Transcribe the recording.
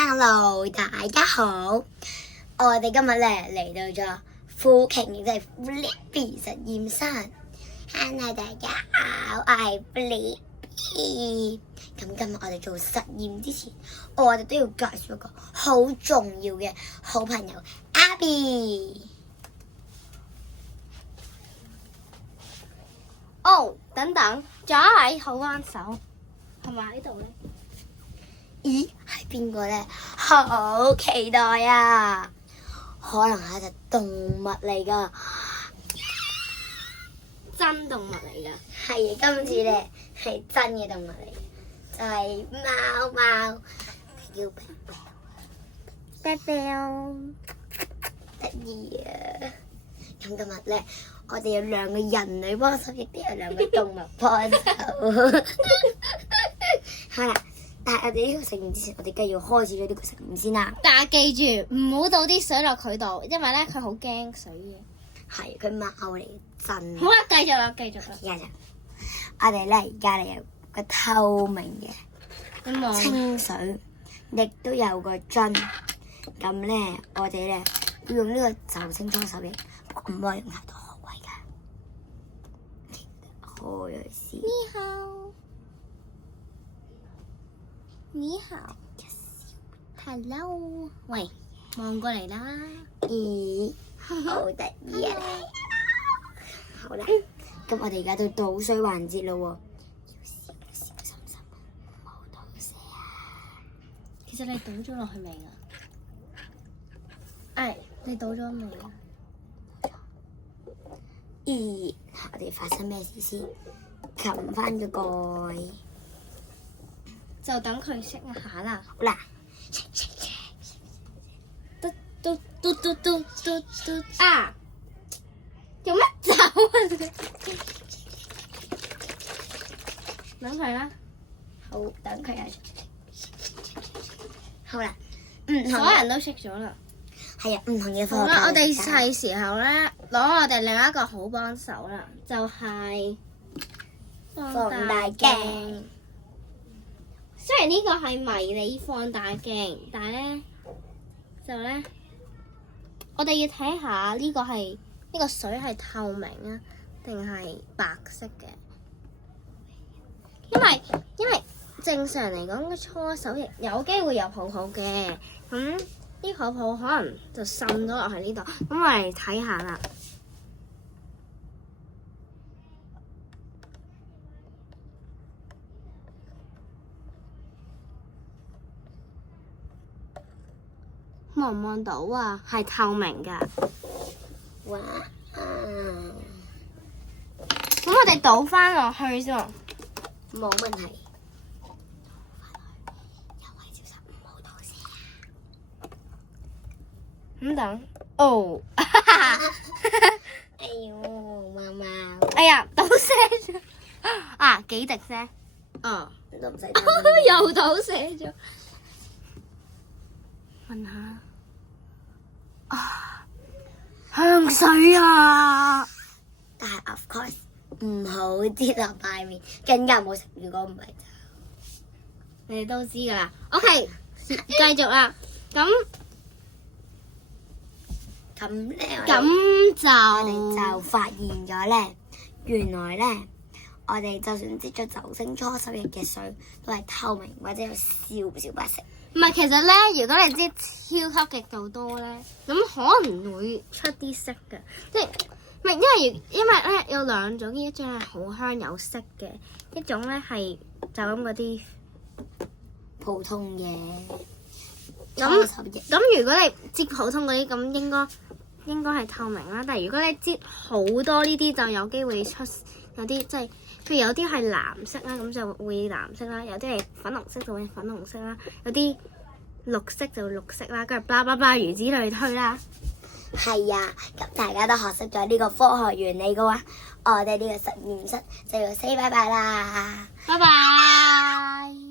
Hello，大家好，我哋今日咧嚟到咗富瓊，亦即係 Flippy 實驗室。Hello，大家好，我係 Flippy。咁今日我哋做實驗之前，我哋都要介紹一個好重要嘅好朋友 Abby。哦，等等，仲有一位好幫手，係咪喺度咧？咦，係邊個咧？好期待啊！可能係一隻動物嚟噶，真動物嚟噶。係今次咧係真嘅動物嚟嘅，就係貓貓，叫啤啤得意啊！咁今日咧，我哋有兩個人類幫手，亦都有兩個動物幫手。好啦。但係我哋呢個實驗之前，我哋梗係要開始咗呢個實驗先啦。但係記住唔好倒啲水落佢度，因為咧佢好驚水嘅。係佢貓嚟震。好啦，繼續啦，繼續啦。而家就我哋咧，而家嚟有個透明嘅清水，亦都有個樽。咁咧，我哋咧要用呢個酒精搓手液，唔可以用太多口味㗎。開咗先。你好。你好 ，Hello， 喂，望過嚟啦。咦，好得意啊！好啦，咁我哋而家到倒水環節咯喎，要小心心，唔好倒瀉啊！其實你倒咗落去未啊？你倒咗未啊？咦，我哋發生咩事先？冚翻個蓋。就等佢熄一下啦。好啦，嘟啊！做乜走啊？等佢啦。好，等佢啊。好啦，所有人都熄咗啦。係啊，唔同嘅好啦，我哋係時候咧攞我哋另一個好幫手啦，就係放大鏡。雖然呢個係迷你放大鏡，但係咧我哋要睇下呢個水係透明啊，定係白色嘅？因為正常嚟講，個搓手液有機會有泡泡嘅，咁啲泡泡可能就滲咗落去呢度。咁我哋睇下啦。望唔望到啊？係透明㗎。哇！咁我哋倒翻落去先喎。冇問題。有位小心唔好倒瀉啊！咁等。哦。哎呦，貓貓。哎呀，倒瀉咗。啊，幾滴啫？哦。都唔使。又倒瀉咗。問下。啊，香水啊！但係 of course 唔好跌落塊面，更加唔好食。如果唔係就你哋都知㗎啦。OK， 繼續啦。咁咧，就我哋就發現咗咧，原來咧我哋就算擠咗酒精搓手液嘅水，都係透明或者有少少白色。唔係，其實咧，如果你知超級極度多咧，咁可能會出啲色嘅，即係唔係因為咧有兩種，一種係好香有色嘅，一種咧係就咁嗰啲普通嘅搓手液。咁如果你擠普通嗰啲，咁應該係透明啦。但係如果你擠好多呢啲，就有機會出有啲即係，譬如有啲係藍色啦，咁就會藍色啦；有啲係粉紅色就會粉紅色啦；有啲綠色就綠色啦，跟住叭叭叭如此類推啦。係啊，咁大家都學識咗呢個科學原理嘅話，我哋呢個實驗室就要 say 拜拜啦。拜拜。